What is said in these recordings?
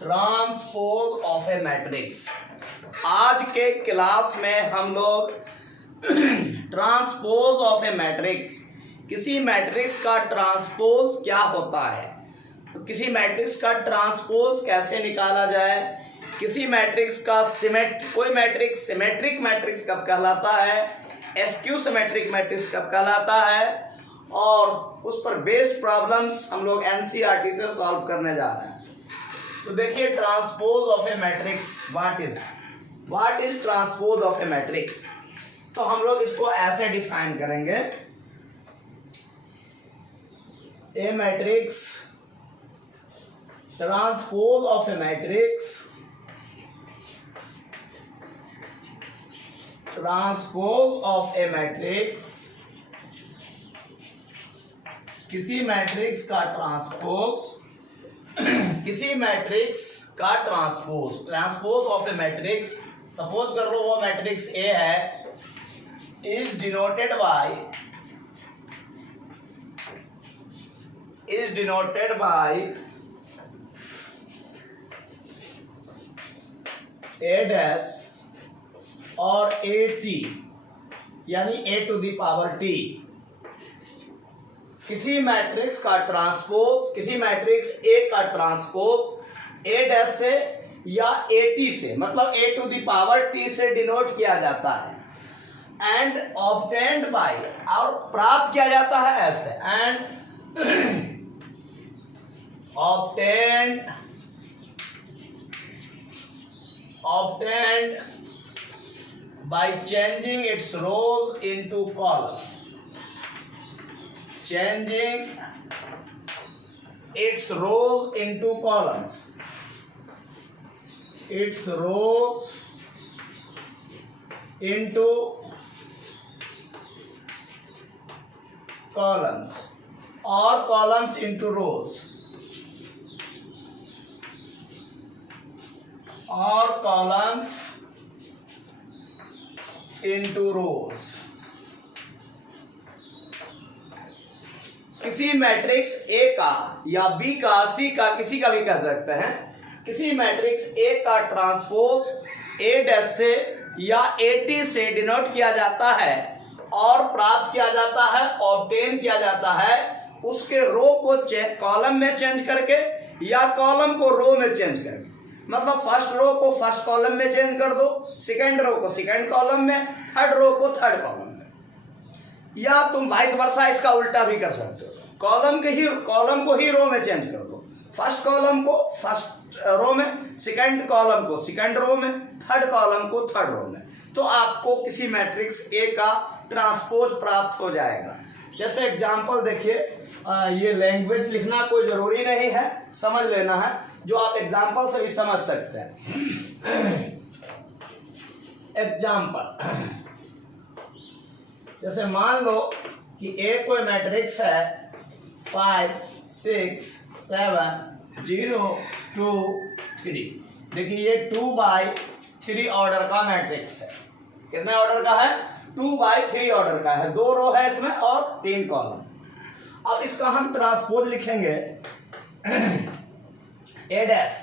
Transpose of a matrix. आज के class में हम लोग ट्रांसपोज ऑफ ए मैट्रिक्स, किसी मैट्रिक्स का ट्रांसपोज क्या होता है, तो किसी मैट्रिक्स का ट्रांसपोज कैसे निकाला जाए, किसी मैट्रिक्स का कोई मैट्रिक्स सिमेट्रिक मैट्रिक्स कब कहलाता है, एसक्यू सिमेट्रिक मैट्रिक्स कब कहलाता है, और उस पर बेस्ड प्रॉब्लम्स हम लोग एनसीईआरटी से सॉल्व करने जा रहे हैं। तो देखिए, transpose of a matrix what is transpose of a matrix. तो हम लोग इसको ऐसे डिफाइन करेंगे, a matrix, transpose of a matrix, transpose of a matrix, किसी मैट्रिक्स का ट्रांसपोज, किसी मैट्रिक्स का transpose of a matrix, suppose कर लो वो मैट्रिक्स ए है, is denoted by A dash और ए टी, यानी A to the power T. किसी मैट्रिक्स का ट्रांसपोज, किसी मैट्रिक्स ए का ट्रांसपोज ए डैश से या ए टी से, मतलब ए टू द पावर टी से डिनोट किया जाता है, एंड ऑब्टेन्ड बाय, और प्राप्त किया जाता है ऐसे, and obtained by changing its rows into columns, changing its rows into columns, its rows into columns, or columns into rows, or columns into rows। किसी मैट्रिक्स ए का या बी का, सी का, किसी का भी कह सकते हैं, किसी मैट्रिक्स ए का ट्रांसपोज ए डैश से या ए टी से डिनोट किया जाता है और प्राप्त किया जाता है, ऑब्टेन किया जाता है, उसके रो को कॉलम में चेंज करके या कॉलम को रो में चेंज करके। मतलब फर्स्ट रो को फर्स्ट कॉलम में चेंज कर दो, सेकंड रो को सेकंड कॉलम में, थर्ड रो को थर्ड कॉलम में, या तुम वाइस वर्सा इसका उल्टा भी कर सकते हो, कॉलम को ही रो में चेंज कर दो, फर्स्ट कॉलम को फर्स्ट रो में, सेकंड कॉलम को सेकंड रो में, थर्ड कॉलम को थर्ड रो में। तो आपको किसी मैट्रिक्स ए का ट्रांसपोज प्राप्त हो जाएगा। जैसे एग्जाम्पल देखिए, ये लैंग्वेज लिखना कोई जरूरी नहीं है, समझ लेना है, जो आप एग्जाम्पल से भी समझ सकते हैं। एग्जाम्पल, जैसे मान लो कि ए कोई मैट्रिक्स है 5 6 7 0 2 3। देखिए, ये 2/3 ऑर्डर का मैट्रिक्स है। कितने ऑर्डर का है? 2/3 ऑर्डर का है। 2 रो है इसमें और 3 कॉलम। अब इसका हम ट्रांसपोज लिखेंगे ए डैश,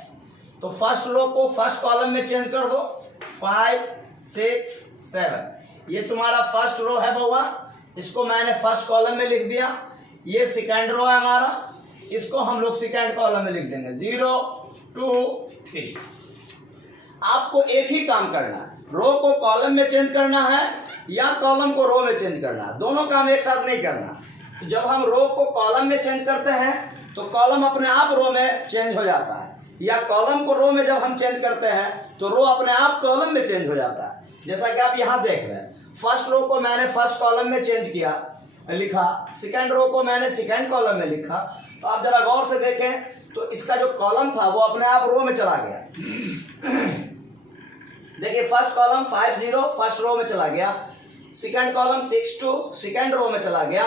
तो फर्स्ट रो को फर्स्ट कॉलम में चेंज कर दो, 5 6 7, ये तुम्हारा फर्स्ट रो है बउआ, इसको मैंने फर्स्ट कॉलम में लिख दिया। ये सेकंड रो है हमारा, इसको हम लोग सेकंड कॉलम में लिख देंगे, 0 2 3। आपको एक ही काम करना है, रो को कॉलम में चेंज करना है या कॉलम को रो में चेंज करना है, दोनों काम एक साथ नहीं करना। तो जब हम रो को कॉलम में चेंज करते हैं तो कॉलम अपने आप रो में चेंज हो जाता है, या कॉलम को रो में जब हम चेंज करते हैं तो रो अपने आप कॉलम में चेंज हो जाता है। जैसा कि आप यहाँ देख रहे हैं, फर्स्ट रो को मैंने फर्स्ट कॉलम में चेंज किया, लिखा, सेकंड रो को मैंने सेकंड कॉलम में लिखा। तो आप जरा गौर से देखें तो इसका जो कॉलम था वो अपने आप रो में चला गया। देखिए, फर्स्ट कॉलम 5 0 फर्स्ट रो में चला गया, सेकंड कॉलम 6 2 सेकंड रो में चला गया,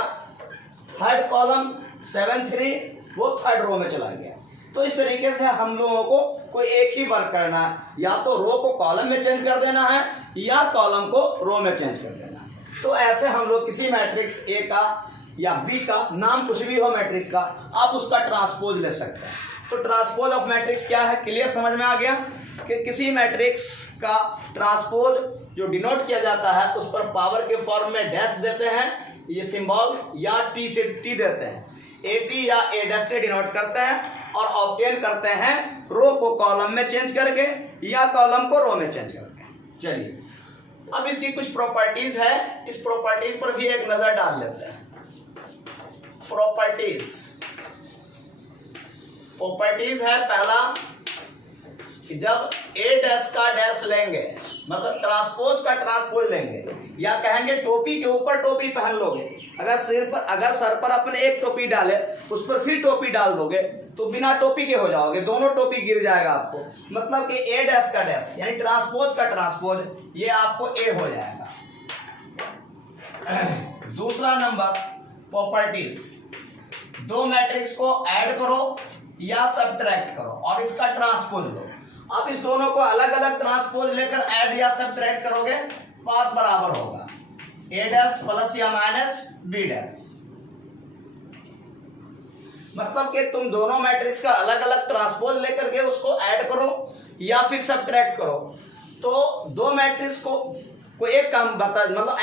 थर्ड कॉलम 7 3 वो थर्ड रो में चला गया। तो इस तरीके से हम लोगों को कोई एक ही वर्क करना है, या तो रो को कॉलम में चेंज कर देना है या कॉलम को रो में चेंज कर देना है। तो ऐसे हम लोग किसी मैट्रिक्स ए का या बी का, नाम कुछ भी हो मैट्रिक्स का, आप उसका ट्रांसपोज ले सकते हैं। तो ट्रांसपोज ऑफ मैट्रिक्स क्या है, क्लियर समझ में आ गया कि किसी मैट्रिक्स का ट्रांसपोज जो डिनोट किया जाता है उस पर पावर के फॉर्म में डैश देते हैं, ये सिंबल, या टी से टी देते हैं, ए टी या ए डैश से डिनोट करते हैं और ऑब्टेन करते हैं रो को कॉलम में चेंज करके या कॉलम को रो में चेंज करके। चलिए अब इसकी कुछ प्रॉपर्टीज है, इस प्रॉपर्टीज पर भी एक नजर डाल लेते हैं। प्रॉपर्टीज है पहला कि जब ए डैश का डैश लेंगे, मतलब ट्रांसपोज का ट्रांसपोज लेंगे, या कहेंगे टोपी के ऊपर टोपी पहन लोगे, अगर सर पर अपने एक टोपी डाले उस पर फिर टोपी डाल दोगे तो बिना टोपी के हो जाओगे, दोनों टोपी गिर जाएगा आपको, मतलब कि ए डैश का डैश यानी ट्रांसपोज का ट्रांसपोज ये आपको ए हो जाएगा। दूसरा नंबर प्रॉपर्टीज, दो मैट्रिक्स को ऐड करो या सब्ट्रैक्ट करो और इसका ट्रांसपोज लो। आप इस दोनों को अलग अलग ट्रांसपोज लेकर ऐड या सब्ट्रैक्ट करोगे, बात बराबर होगा, ए डैश प्लस या माइनस बी डैश। मतलब कि तुम दोनों मैट्रिक्स का अलग अलग ट्रांसपोज लेकर के उसको ऐड करो या फिर सब्ट्रैक्ट करो। तो दो मैट्रिक्स को एक काम बता, मतलब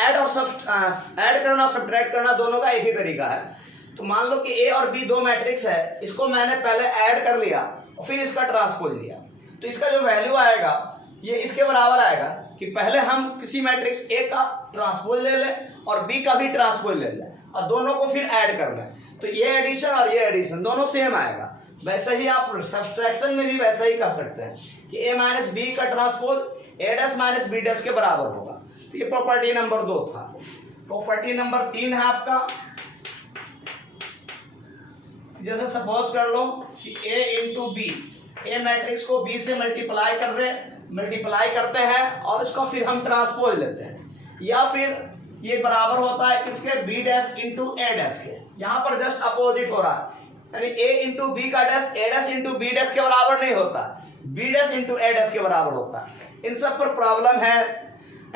ऐड करना और सब्ट्रैक्ट करना दोनों का एक ही तरीका है। तो मान लो कि ए और बी दो मैट्रिक्स है, इसको मैंने पहले ऐड कर लिया और फिर इसका ट्रांसपोज लिया, तो इसका जो वैल्यू आएगा ये इसके बराबर आएगा कि पहले हम किसी मैट्रिक्स ए का ट्रांसपोज ले लें और बी का भी ट्रांसपोज ले लें और दोनों को फिर ऐड कर लें, तो ये एडिशन और ये एडिशन दोनों सेम आएगा। वैसे ही आप सब्ट्रैक्शन में भी वैसा ही कर सकते हैं कि ए माइनस बी का transpose A dash minus B dash के बराबर होगा। तो ये प्रॉपर्टी नंबर 2 था। प्रॉपर्टी नंबर 3 है आपका, जैसे सपोज कर लो कि ए इंटू बी, ए मैट्रिक्स को बी से मल्टीप्लाई करते हैं और उसको फिर हम ट्रांसपोज लेते हैं, या फिर ये बराबर होता है किसके, बी डैश इंटू ए डैश के। यहाँ पर जस्ट अपोजिट हो रहा है, यानी ए इंटू बी का डैश ए डैश इंटू बी डैश के बराबर नहीं होता, बी डैश इंटू ए डैश के बराबर होता। इन सब पर प्रॉब्लम है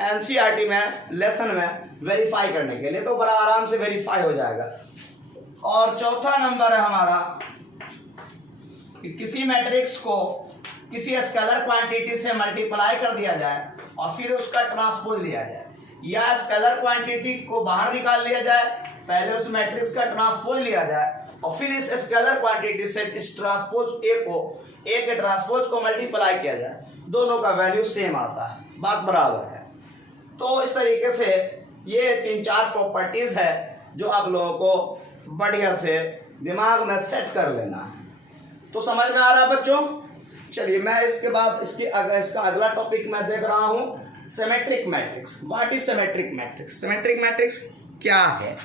एनसीईआरटी में लेसन में वेरीफाई करने के लिए, तो बड़ा आराम से वेरीफाई हो जाएगा। और चौथा नंबर है हमारा कि किसी मैट्रिक्स को किसी स्केलर क्वांटिटी से मल्टीप्लाई कर दिया जाए और फिर उसका ट्रांसपोज लिया जाए, या स्केलर क्वांटिटी को बाहर निकाल लिया जाए, पहले उस मैट्रिक्स का ट्रांसपोज लिया जाए और फिर इस स्केलर क्वांटिटी से इस ट्रांसपोज ए के ट्रांसपोज को मल्टीप्लाई किया जाए, दोनों का वैल्यू सेम आता है, बात बराबर है। तो इस तरीके से ये 3-4 प्रॉपर्टीज है जो आप लोगों को बढ़िया से दिमाग में सेट कर लेना है। तो समझ में आ रहा है बच्चों? चलिए मैं इसके बाद इसका अगला टॉपिक मैं देख रहा हूं, symmetric matrix. What is symmetric matrix? Symmetric matrix क्या है?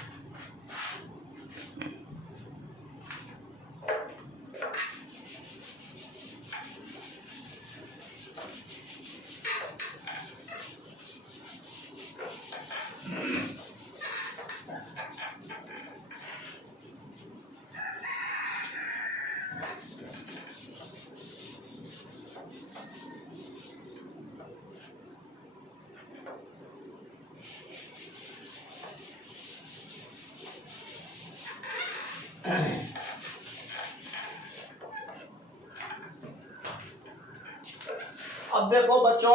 अब देखो बच्चों,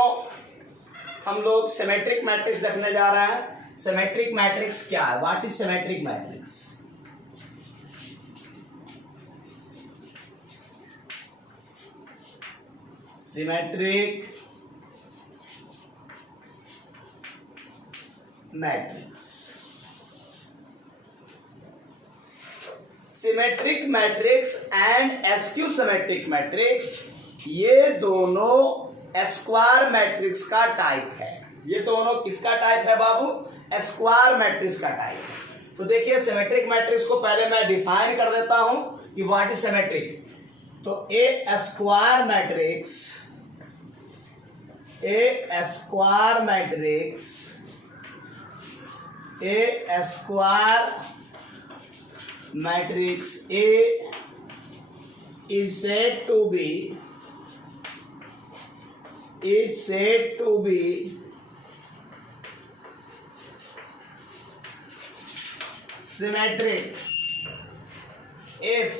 हम लोग सिमेट्रिक मैट्रिक्स देखने जा रहे हैं। सिमेट्रिक मैट्रिक्स क्या है? What is symmetric matrix? Symmetric matrix, symmetric matrix and skew symmetric matrix, ये दोनों स्क्वायर मैट्रिक्स का टाइप है। ये दोनों किसका टाइप है बाबू? स्क्वायर मैट्रिक्स का टाइप है। तो देखिए सिमेट्रिक मैट्रिक्स को पहले मैं डिफाइन कर देता हूं कि व्हाट इज सिमेट्रिक। तो a square matrix, a square matrix, a square matrix A is said to be symmetric if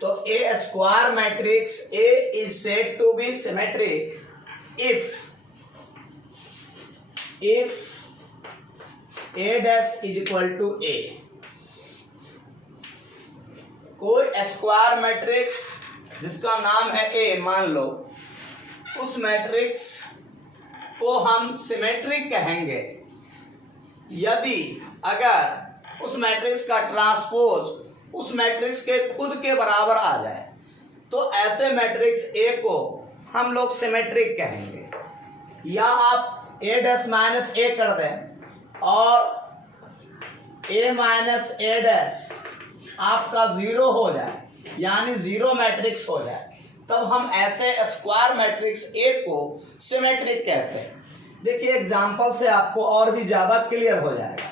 तो a square matrix A is said to be symmetric if A dash is equal to A. कोई square matrix जिसका नाम है ए मान लो, उस matrix को हम symmetric कहेंगे यदि अगर उस मैट्रिक्स का ट्रांसपोज उस मैट्रिक्स के खुद के बराबर आ जाए, तो ऐसे मैट्रिक्स ए को हम लोग सिमेट्रिक कहेंगे। या आप ए डैश माइनस ए कर दें और ए माइनस ए डैश आपका जीरो हो जाए, यानी जीरो मैट्रिक्स हो जाए, तब हम ऐसे स्क्वायर मैट्रिक्स ए को सिमेट्रिक कहते हैं। देखिए एग्जाम्पल से आपको और भी ज़्यादा क्लियर हो जाएगा।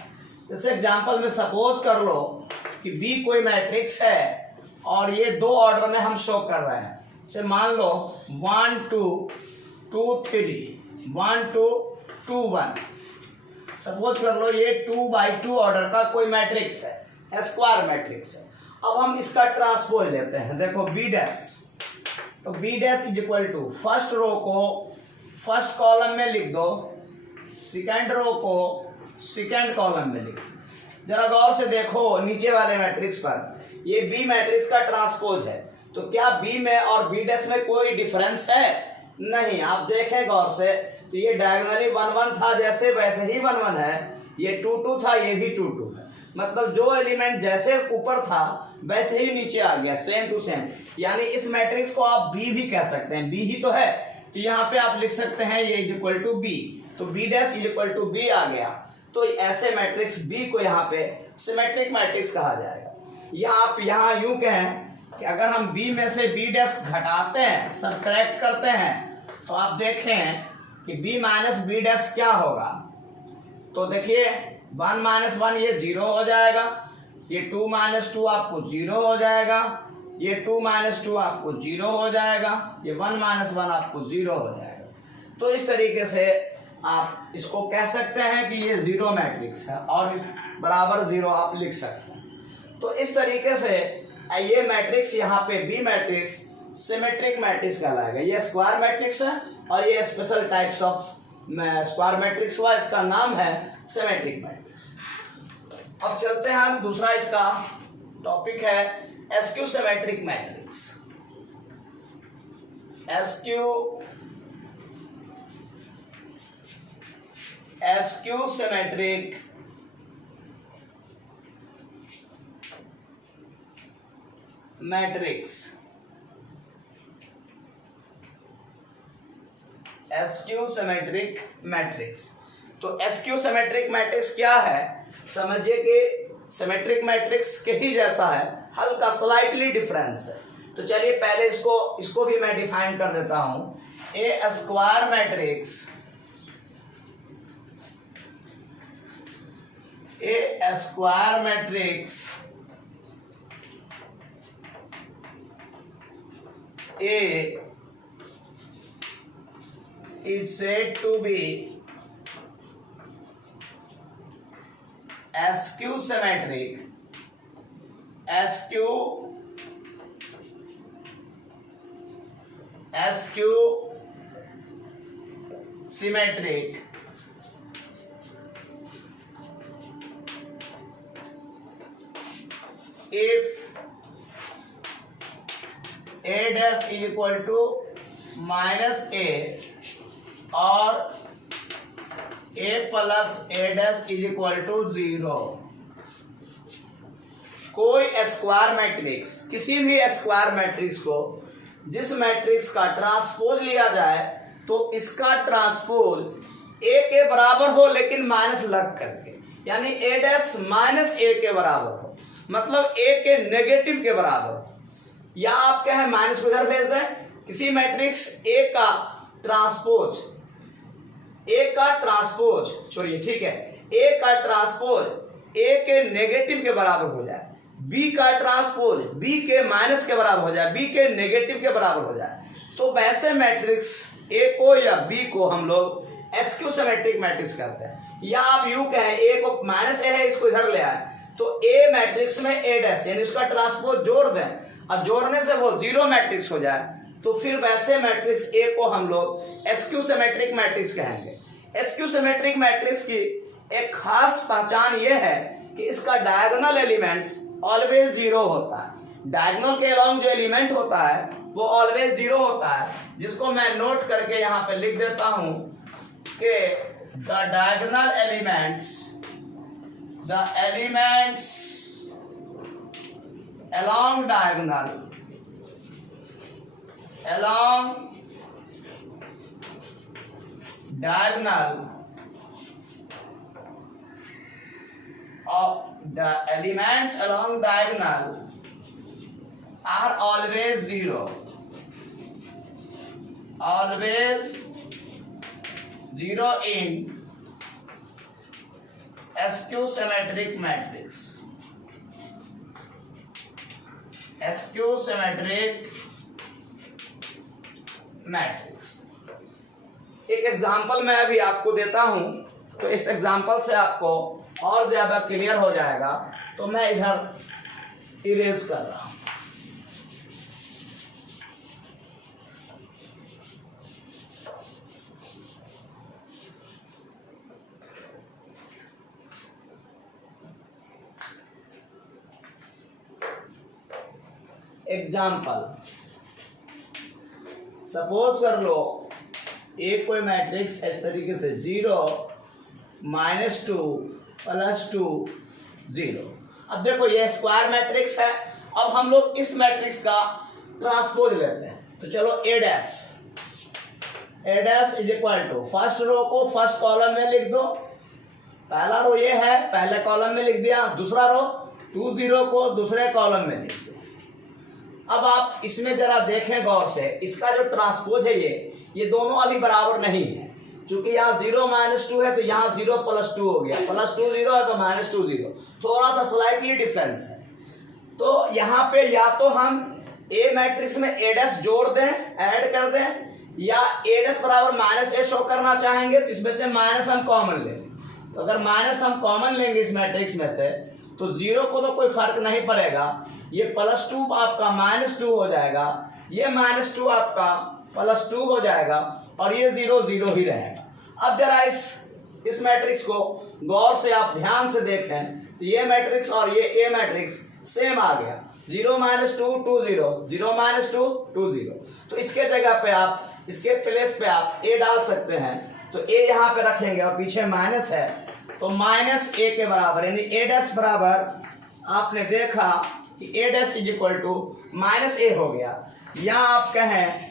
जैसे एग्जाम्पल में सपोज कर लो कि बी कोई मैट्रिक्स है और ये दो ऑर्डर में हम शो कर रहे हैं। जैसे मान लो 1 2 2 3 1 2 2 1। सपोज कर लो ये 2x2 ऑर्डर का कोई मैट्रिक्स है, स्क्वायर मैट्रिक्स है। अब हम इसका ट्रांसपोज लेते हैं। देखो बी डैश, तो B dash is equal to first row को फर्स्ट कॉलम में लिख दो, सेकंड रो को सेकंड कॉलम में लिख दो। जरा गौर से देखो नीचे वाले मैट्रिक्स पर, ये बी मैट्रिक्स का ट्रांसपोज है, तो क्या बी में और बी डैश में कोई डिफरेंस है? नहीं। आप देखें गौर से, तो ये डायगोनली 1 1 था जैसे वैसे ही 1 1 है, ये 2 2 था ये भी 2 2 है। मतलब जो एलिमेंट जैसे ऊपर था वैसे ही नीचे आ गया, सेम टू सेम। यानी इस मैट्रिक्स को आप बी भी कह सकते हैं, बी ही तो है, तो यहाँ पे आप लिख सकते हैं ये इज इक्वल टू बी, तो B dash is equal to B आ गया। तो ऐसे मैट्रिक्स बी को यहाँ पे सिमेट्रिक मैट्रिक्स कहा जाएगा। या आप यहाँ यूं कहें कि अगर हम बी में से बी डैश घटाते हैं, सबट्रैक्ट करते हैं, तो आप देखें कि बी माइनस बी डैश क्या होगा। तो देखिए 1 - 1 ये 0 हो जाएगा, ये 2 - 2 आपको 0 हो जाएगा, ये 2 - 2 आपको 0 हो जाएगा, ये 1 - 1 आपको 0 हो जाएगा। तो इस तरीके से आप इसको कह सकते हैं कि ये जीरो मैट्रिक्स है और बराबर 0 आप लिख सकते हैं। तो इस तरीके से ये मैट्रिक्स यहाँ पे बी मैट्रिक्स सिमेट्रिक मैट्रिक्स कहलाएगा। ये स्क्वायर मैट्रिक्स है और ये special types of square matrix हुआ, इसका नाम है सिमेट्रिक मैट्रिक्स। अब चलते हैं हम, दूसरा इसका टॉपिक है SQ symmetric matrix. SQ symmetric matrix. SQ symmetric matrix, तो एसक्यू सिमेट्रिक मैट्रिक्स क्या है? समझिए कि सिमेट्रिक मैट्रिक्स के ही जैसा है, हल्का स्लाइटली डिफरेंस है। तो चलिए पहले इसको भी मैं डिफाइन कर देता हूं। A square matrix, a square matrix A is said to be skew symmetric, symmetric if a dash is equal to minus a और a plus a dash is equal to 0। कोई स्क्वायर मैट्रिक्स, किसी भी square matrix को जिस matrix का transpose लिया जाए तो इसका ट्रांसपोज a के बराबर हो लेकिन माइनस लग करके, यानी a डैश माइनस a के बराबर हो, मतलब a के नेगेटिव के बराबर हो। या आप कहें माइनस को इधर भेज दें, किसी मैट्रिक्स a का ट्रांसपोज छोड़िए, ठीक है, ए का ट्रांसपोज ए के नेगेटिव के बराबर हो जाए, बी का ट्रांसपोज बी के माइनस के बराबर हो जाए, बी के नेगेटिव के बराबर हो जाए, तो वैसे मैट्रिक्स ए को या बी को हम लोग एसक्यू सिमेट्रिक मैट्रिक्स कहते हैं। या आप यूं कहें ए को माइनस ए है, इसको इधर ले आए तो ए मैट्रिक्स में ए डैश यानी उसका ट्रांसपोज जोड़ दें और जोड़ने से वो जीरो मैट्रिक्स हो जाए, तो फिर वैसे मैट्रिक्स ए को हम लोग एसक्यू सिमेट्रिक मैट्रिक्स कहेंगे। एसक्यू सिमेट्रिक मैट्रिक्स की एक खास पहचान ये है कि इसका डायगोनल एलिमेंट्स ऑलवेज जीरो होता है। डायगोनल के अलोंग जो एलिमेंट होता है वो ऑलवेज जीरो होता है, जिसको मैं नोट करके यहाँ पे लिख देता हूं कि the diagonal elements along diagonal of the elements along diagonal are always zero in skew symmetric matrix। skew symmetric matrix एक एग्जांपल मैं अभी आपको देता हूं, तो इस एग्जांपल से आपको और ज्यादा क्लियर हो जाएगा। तो मैं इधर इरेज कर रहा हूं। एग्जाम्पल सपोज कर लो एक कोई मैट्रिक्स इस तरीके से 0 -2 +2 0। अब देखो ये स्क्वायर मैट्रिक्स है। अब हम लोग इस मैट्रिक्स का ट्रांसपोज लेते हैं। तो चलो A dash is equal to first row को फर्स्ट कॉलम में लिख दो। पहला रो ये है, पहले कॉलम में लिख दिया। दूसरा रो 2 0 को दूसरे कॉलम में लिख दो। अब आप इसमें जरा देखें गौर से, इसका जो ट्रांसपोज है ये दोनों अभी बराबर नहीं है। चूंकि यहाँ 0 -2 है तो यहाँ 0 +2 हो गया, +2 0 है तो -2 0, थोड़ा सा स्लाइटली डिफरेंस है। तो यहाँ पे या तो हम ए मैट्रिक्स में ए डैश जोड़ दें, ऐड कर दें, या ए डैश बराबर -a शो करना चाहेंगे तो इसमें से माइनस हम कॉमन लेंगे। तो अगर माइनस हम कॉमन लेंगे इस मैट्रिक्स में से तो 0 को तो कोई फर्क नहीं पड़ेगा, ये +2 आपका -2 हो जाएगा, ये -2 आपका +2 हो जाएगा और ये 0 0 ही रहेगा। अब जरा इस मैट्रिक्स को गौर से आप ध्यान से देखें तो ये मैट्रिक्स और ये ए मैट्रिक्स सेम आ गया। 0 -2 2 0, 0 -2 2 0। तो इसके जगह पे आप, इसके प्लेस पे आप ए डाल सकते हैं। तो ए यहाँ पे रखेंगे और पीछे माइनस है तो -a के बराबर, यानी ए डैश बराबर आपने देखा कि A dash is equal to -a हो गया। या आप कहें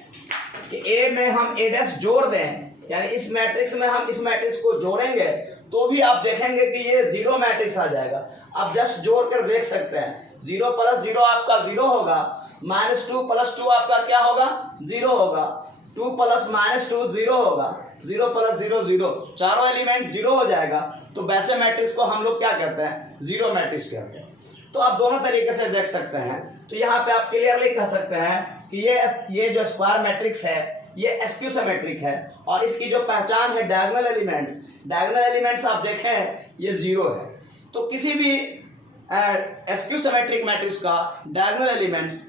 कि ए में हम ए डैश जोड़ दें, यानी इस मैट्रिक्स में हम इस मैट्रिक्स को जोड़ेंगे तो भी आप देखेंगे कि ये 0 मैट्रिक्स आ जाएगा। आप जस्ट जोड़ कर देख सकते हैं। 0 + 0 आपका 0 होगा, -2 + 2 आपका क्या होगा 0 होगा, 2 + -2 0 होगा, 0 + 0 0, चारों एलिमेंट्स 0 हो जाएगा। तो वैसे मैट्रिक्स को हम लोग क्या कहते हैं 0 मैट्रिक्स कहते हैं। तो आप दोनों तरीके से देख सकते हैं। तो यहाँ पे आप क्लियरली कह सकते हैं कि ये जो स्क्वायर मैट्रिक्स है ये एसक्यू सिमेट्रिक है और इसकी जो पहचान है डायगोनल एलिमेंट्स आप देखें ये 0 है। तो किसी भी एसक्यू सिमेट्रिक मैट्रिक्स का डायगोनल एलिमेंट्स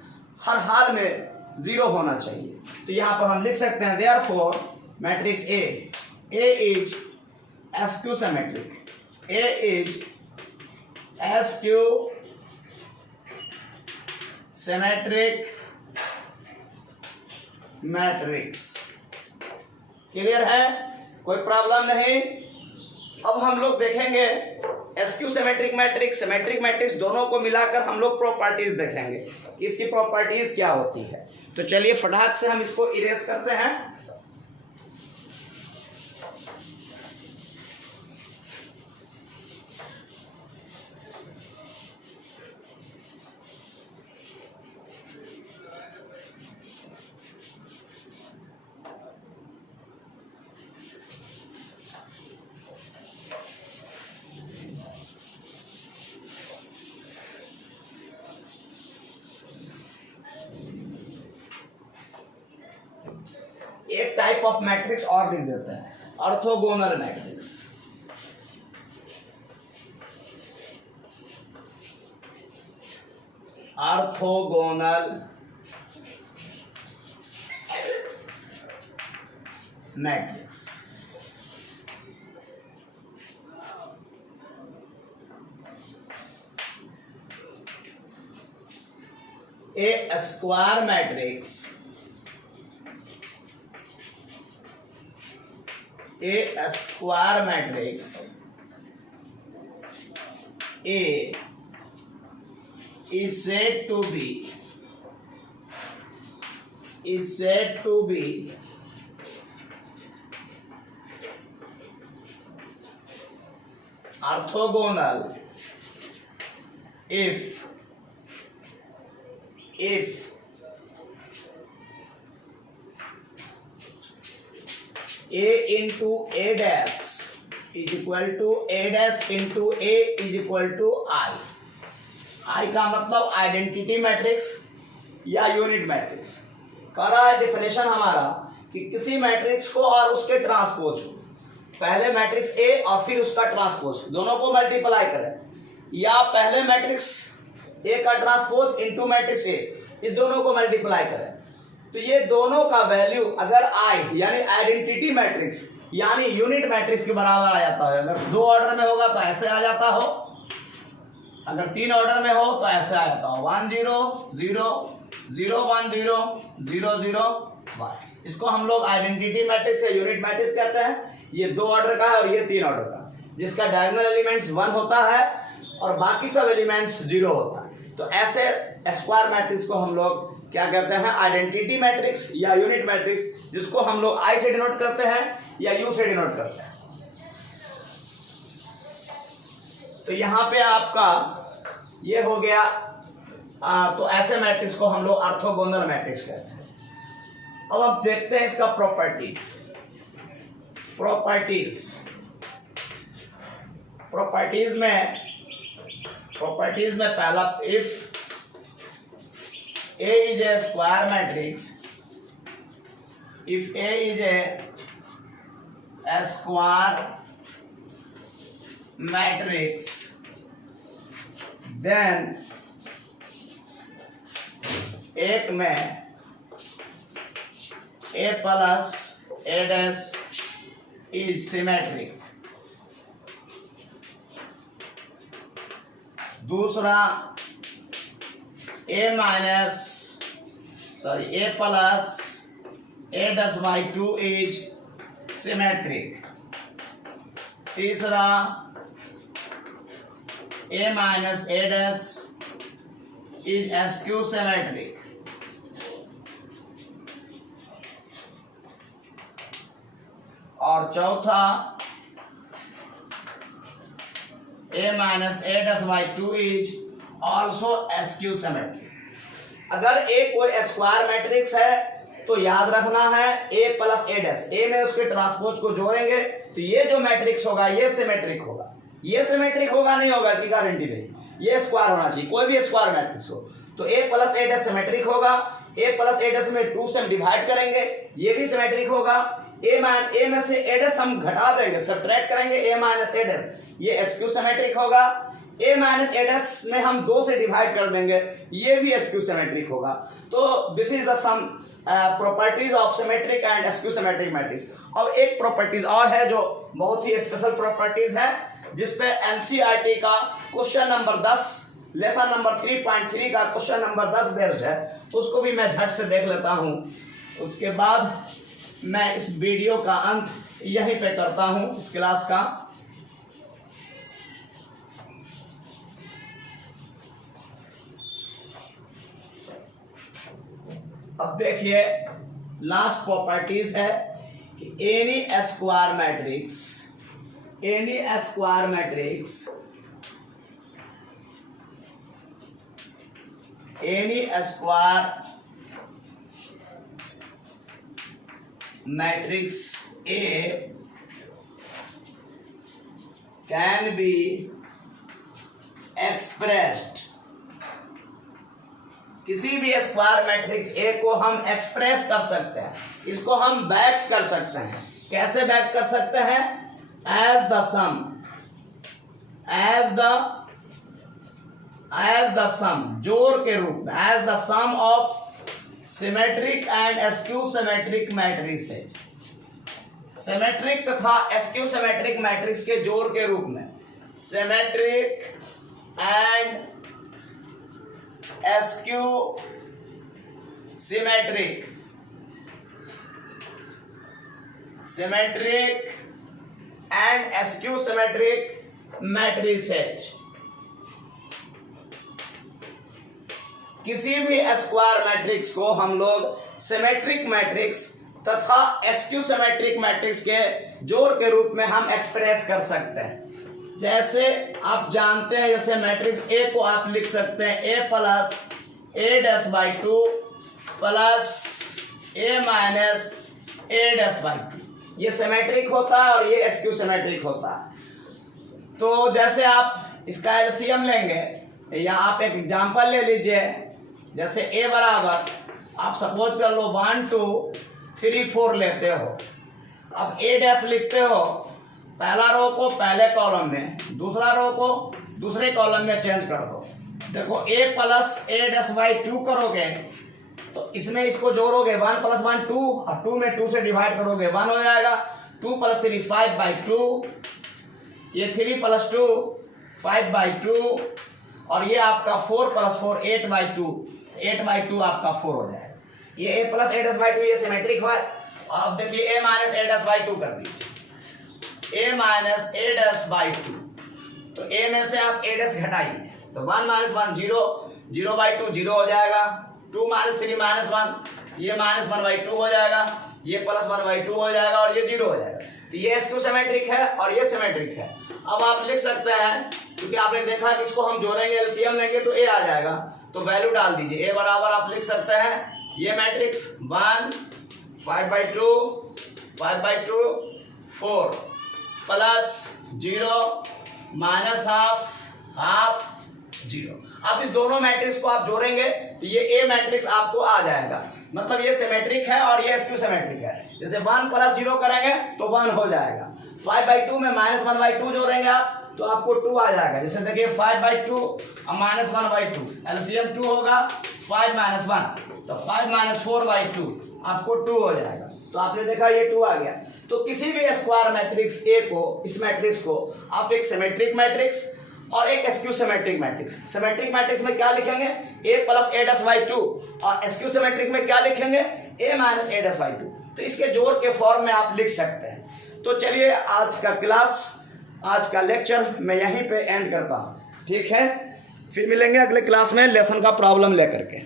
हर हाल में 0 होना चाहिए। तो यहाँ पर हम लिख सकते हैं therefore matrix A is SQ symmetric, A is SQ symmetric matrix. Clear है, कोई प्रॉब्लम नहीं। अब हम लोग देखेंगे SQ symmetric matrix, symmetric matrix दोनों को मिलाकर हम लोग प्रॉपर्टीज देखेंगे कि इसकी प्रॉपर्टीज क्या होती है। तो चलिए फटाक से हम इसको इरेज करते हैं। ऑफ मैट्रिक्स और लिख देते हैं, orthogonal matrix. Orthogonal matrix. A square matrix, a square matrix A is said to be orthogonal if a into a dash is equal to a dash into a is equal to I। आई का मतलब identity matrix या unit matrix. कह रहा है definition हमारा कि किसी matrix को और उसके ट्रांसपोज को, पहले मैट्रिक्स ए और फिर उसका ट्रांसपोज, दोनों को मल्टीप्लाई करें, या पहले मैट्रिक्स ए का ट्रांसपोज इनटू मैट्रिक्स ए, इस दोनों को मल्टीप्लाई करें, तो ये दोनों का वैल्यू अगर आई यानी आइडेंटिटी मैट्रिक्स यानी यूनिट मैट्रिक्स के बराबर आ जाता है। अगर 2 ऑर्डर में होगा तो ऐसे आ जाता हो, अगर 3 ऑर्डर में हो तो ऐसे आ जाता हो 1 0 0 0 1 0 0 0 1। इसको हम लोग आइडेंटिटी मैट्रिक्स या यूनिट मैट्रिक्स कहते हैं। ये 2 ऑर्डर का है और ये 3 ऑर्डर का, जिसका डायगोनल एलिमेंट्स 1 होता है और बाकी सब एलिमेंट्स 0 होता है। तो ऐसे स्क्वायर मैट्रिक्स को हम लोग क्या कहते हैं, आइडेंटिटी मैट्रिक्स या यूनिट मैट्रिक्स, जिसको हम लोग आई से डिनोट करते हैं या यू से डिनोट करते हैं। तो यहाँ पे आपका ये हो गया। तो ऐसे मैट्रिक्स को हम लोग ऑर्थोगोनल मैट्रिक्स कहते हैं। अब हम देखते हैं इसका प्रॉपर्टीज में पहला, if A is a square matrix, if A is a square matrix then एक में A plus A dash is symmetric, दूसरा A plus A dash by 2 is symmetric, तीसरा a minus a dash is skew symmetric, और चौथा a minus a dash by 2 is also skew symmetric। अगर a कोई square matrix है तो याद रखना है a plus a dash, a में उसके ट्रांसपोज को जोड़ेंगे तो ये जो मैट्रिक्स होगा ये सिमेट्रिक होगा। ये सिमेट्रिक होगा नहीं होगा इसकी गारंटी नहीं, ये स्क्वायर होना चाहिए, कोई भी स्क्वायर मैट्रिक्स हो। तो a plus a dash symmetric होगा, a प्लस a डैश में 2 से हम डिवाइड करेंगे, ये भी सिमेट्रिक होगा। a में से a डैश हम घटा देंगे, सब्ट्रैक्ट करेंगे, a माइनस a डैश, ये स्क्यू सिमेट्रिक होगा। a माइनस a डैश में हम 2 से डिवाइड कर देंगे, ये भी स्क्यू सिमेट्रिक होगा। तो this is the sum properties of symmetric and skew symmetric matrix. अब एक प्रॉपर्टीज और है जो बहुत ही स्पेशल प्रॉपर्टीज है, जिसपे एनसीईआरटी का क्वेश्चन नंबर 10 लेसन नंबर 3.3 का क्वेश्चन नंबर 10 बेस्ड है, उसको भी मैं झट से देख लेता हूं। उसके बाद मैं इस वीडियो का अंत यहीं पे करता हूं इस क्लास का। अब देखिए लास्ट प्रॉपर्टीज है कि N E square matrix A can be expressed किसी भी स्क्वायर मैट्रिक्स ए को हम एक्सप्रेस कर सकते हैं, इसको हम व्यक्त कर सकते हैं। कैसे व्यक्त कर सकते हैं? एज द सम, जोड़ के रूप में, as the sum of symmetric and skew symmetric matrices. Symmetric तथा एस्क्यू सिमेट्रिक मैट्रिक्स के जोड़ के रूप में, symmetric and skew symmetric, symmetric and skew symmetric matrices. किसी भी स्क्वायर मैट्रिक्स को हम लोग सिमेट्रिक मैट्रिक्स तथा एस्क्यू सिमेट्रिक मैट्रिक्स के जोड़ के रूप में हम एक्सप्रेस कर सकते हैं। जैसे आप जानते हैं, जैसे मैट्रिक्स ए को आप लिख सकते हैं A plus A dash by two plus A minus A dash by two. ये सिमेट्रिक होता है और ये एस्क्यू सिमेट्रिक होता है। तो जैसे आप इसका एलसीएम लेंगे या आप एक एग्जांपल ले लीजिए, जैसे ए बराबर आप सपोज कर लो 1 2 3 4 लेते हो। अब ए डैश लिखते हो, पहला रो को पहले कॉलम में, दूसरा रो को दूसरे कॉलम में चेंज कर दो। देखो A plus A dash by two करोगे तो इसमें इसको जोड़ोगे 1 प्लस 1 2 और 2 में 2 से डिवाइड करोगे 1 हो जाएगा। 2 प्लस 3 5 बाई 2, ये 3 प्लस 2 5 बाई 2 और ये आपका 4 प्लस 4 8 बाई 2, 8 बाई 2 आपका 4 हो जाएगा। ये ए प्लस ए डैश बाई 2 ये सिमेट्रिक हुआ है। और अब देखिए ए माइनस ए डैश बाई 2 कर दीजिए, ए माइनस ए डैश बाई 2। तो ए में से आप ए डैश घटाइए तो 1 माइनस 1 0, 0 बाई 2 0 हो जाएगा। 2 माइनस 3 माइनस 1, ये माइनस 1 बाई 2 हो जाएगा, ये प्लस 1 बाई 2 हो जाएगा और ये 0 हो जाएगा। तो ये एस्क्यू सिमेट्रिक है और ये सिमेट्रिक है। अब आप लिख सकते हैं, क्योंकि आपने देखा कि इसको हम जोड़ेंगे एलसीएम लेंगे तो ए आ जाएगा, तो वैल्यू डाल दीजिए। ए बराबर आप लिख सकते हैं ये matrix 1 5 by 2 5 by 2 4 plus 0 minus half half 0। अब इस दोनों मैट्रिक्स को आप जोड़ेंगे तो ये ए मैट्रिक्स आपको आ जाएगा। मतलब ये सिमेट्रिक है और ये एस्क्यू सिमेट्रिक है। जैसे 1 प्लस 0 करेंगे तो 1 हो जाएगा। 5 बाई 2 में माइनस 1 बाई 2 जोड़ेंगे आप तो आपको 2 आ जाएगा। जैसे देखिए 5 बाई 2 और माइनस 1 बाई 2, एलसीएम 2 होगा 5 माइनस 1, तो 5 माइनस 4 बाई 2 आपको 2 हो जाएगा। तो आपने देखा ये 2 आ गया। तो किसी भी स्क्वायर मैट्रिक्स ए को, इस मैट्रिक्स को आप एक सिमेट्रिक मैट्रिक्स और एक askew symmetric matrix, symmetric matrix में क्या लिखेंगे ए प्लस ए डैश बाई 2 और एस्क्यू सिमेट्रिक में क्या लिखेंगे ए माइनस ए डैश बाई 2। तो इसके जोड़ के फॉर्म में आप लिख सकते हैं। तो चलिए आज का क्लास, आज का लेक्चर मैं यहीं पे एंड करता हूँ। ठीक है, फिर मिलेंगे अगले क्लास में लेसन का प्रॉब्लम लेकर के।